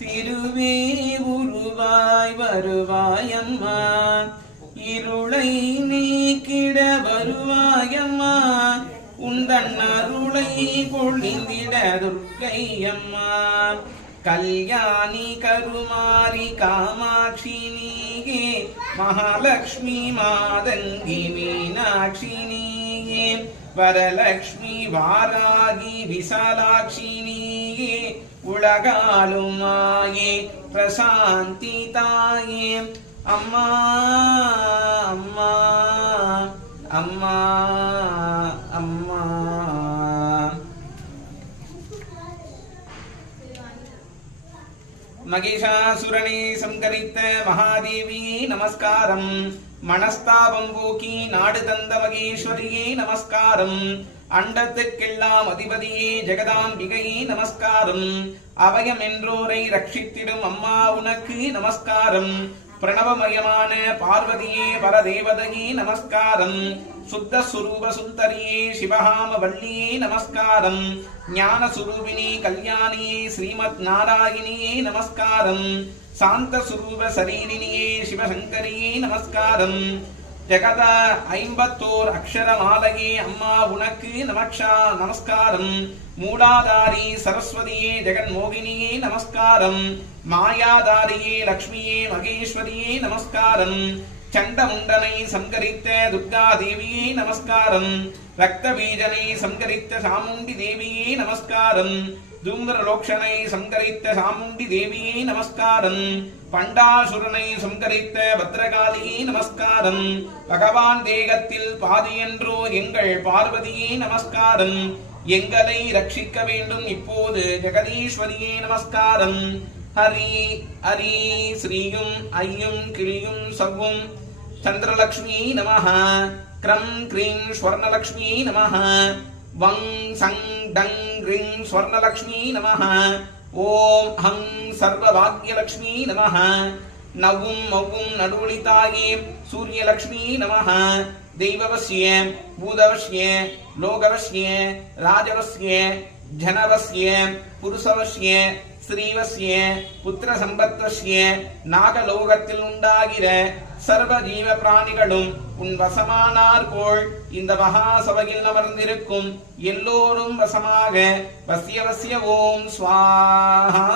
திருவே உருவாய் வருவாயம்மா, இருளை நீக்கிட வருவாயம்மா, உந்தன் அருளை பொழிந்திட துர்க்கையம்மா. கல்யாணி கருமாரி காமாட்சி நீயே, மகாலட்சுமி மாதங்கி மீனாட்சி நீயே, வரலக்ஷ்மி வாராகி விசாலாட்சி நீயே, உலகாலும் மாயே பிரசாந்தி தாயே. அம்மா அம்மா அம்மா அம்மா. மகிஷாசுரனை சங்கரித்த மகாதேவியே நமஸ்காரம். மனஸ்தாபம் போக்கி நாடு தந்த மகேஸ்வரியே நமஸ்காரம். அண்டத்துக்கெல்லாம் அதிபதியே ஜெகதாம்பிகையே நமஸ்காரம். அபயம் என்றோரை ரட்சித்திடும் அம்மா உனக்கு நமஸ்காரம். பிரணவமயமான பார்வதியே பரதேவதையே நமஸ்காரம். சுத்த சுரூப சுந்தரியே சிவகாம வள்ளியே நமஸ்காரம். ஞான சுரூபிணி கல்யாணியே ஸ்ரீமத் நாராயணியே நமஸ்காரம். சாந்த சுரூப சரீரிணியே சிவசங்கரியே நமஸ்காரம். ஜகத 54 அக்ஷர மாலையே அம்மா உனக்கு நமஸ்காரம். மூலாதாரி சரஸ்வதியே ஜெகன்மோகினியே நமஸ்காரம். மாயாதாரியே லக்ஷ்மியே மகேஸ்வரியே நமஸ்காரம். சண்டமுண்டனை சங்கரித்த துர்கா தேவியே நமஸ்காரம். ரக்த பீஜனை சங்கரித்த சாமுண்டி தேவியே நமஸ்காரம். தூம்ரலோக்ஷனை சங்கரித்த சாமுண்டி தேவியே நமஸ்காரம். பண்டாசுரனை சங்கரித்த பத்ரகாளியே நமஸ்காரம். பகவான் தேகத்தில் பாதி என்றோ எங்கள் பார்வதியே நமஸ்காரம். எங்களை ரட்சிக்க வேண்டும் இப்போது ஜெகதீஸ்வரியே நமஸ்காரம். ஹரி ஹரி ஸ்ரீயும் ஐயும் கிளியும் சர்வம் சந்திரலக்ஷ்மி நமஹ. க்ரம் க்ரீம் ஸ்வர்ணலக்ஷ்மி நமஹ. வங் சங் டங் க்ரீம் ஸ்வர்ணலக்ஷ்மி நமஹ. ஓம் ஹங் சர்வபாக்யலக்ஷ்மி நமஹ. நவும் மவும் நடுவுளிதாயே சூரியலக்ஷ்மி நமஹ. தெய்வவஸ்ய பூதவஸ்ய லோகவஸ்ய ராஜவஸ்ய ஜனவஸ்ய புருஷவஸ்ய ஸ்ரீவஸ்ய புத்திர சம்பத்வஸ்ய. நாகலோகத்தில் உண்டாகிற சர்வ ஜீவ பிராணிகளும் உன் வசமானார் போல் இந்த மகாசபையில் அமர்ந்திருக்கும் எல்லோரும் வசமாக வசிய வசிய ஓம் ஸ்வாஹா.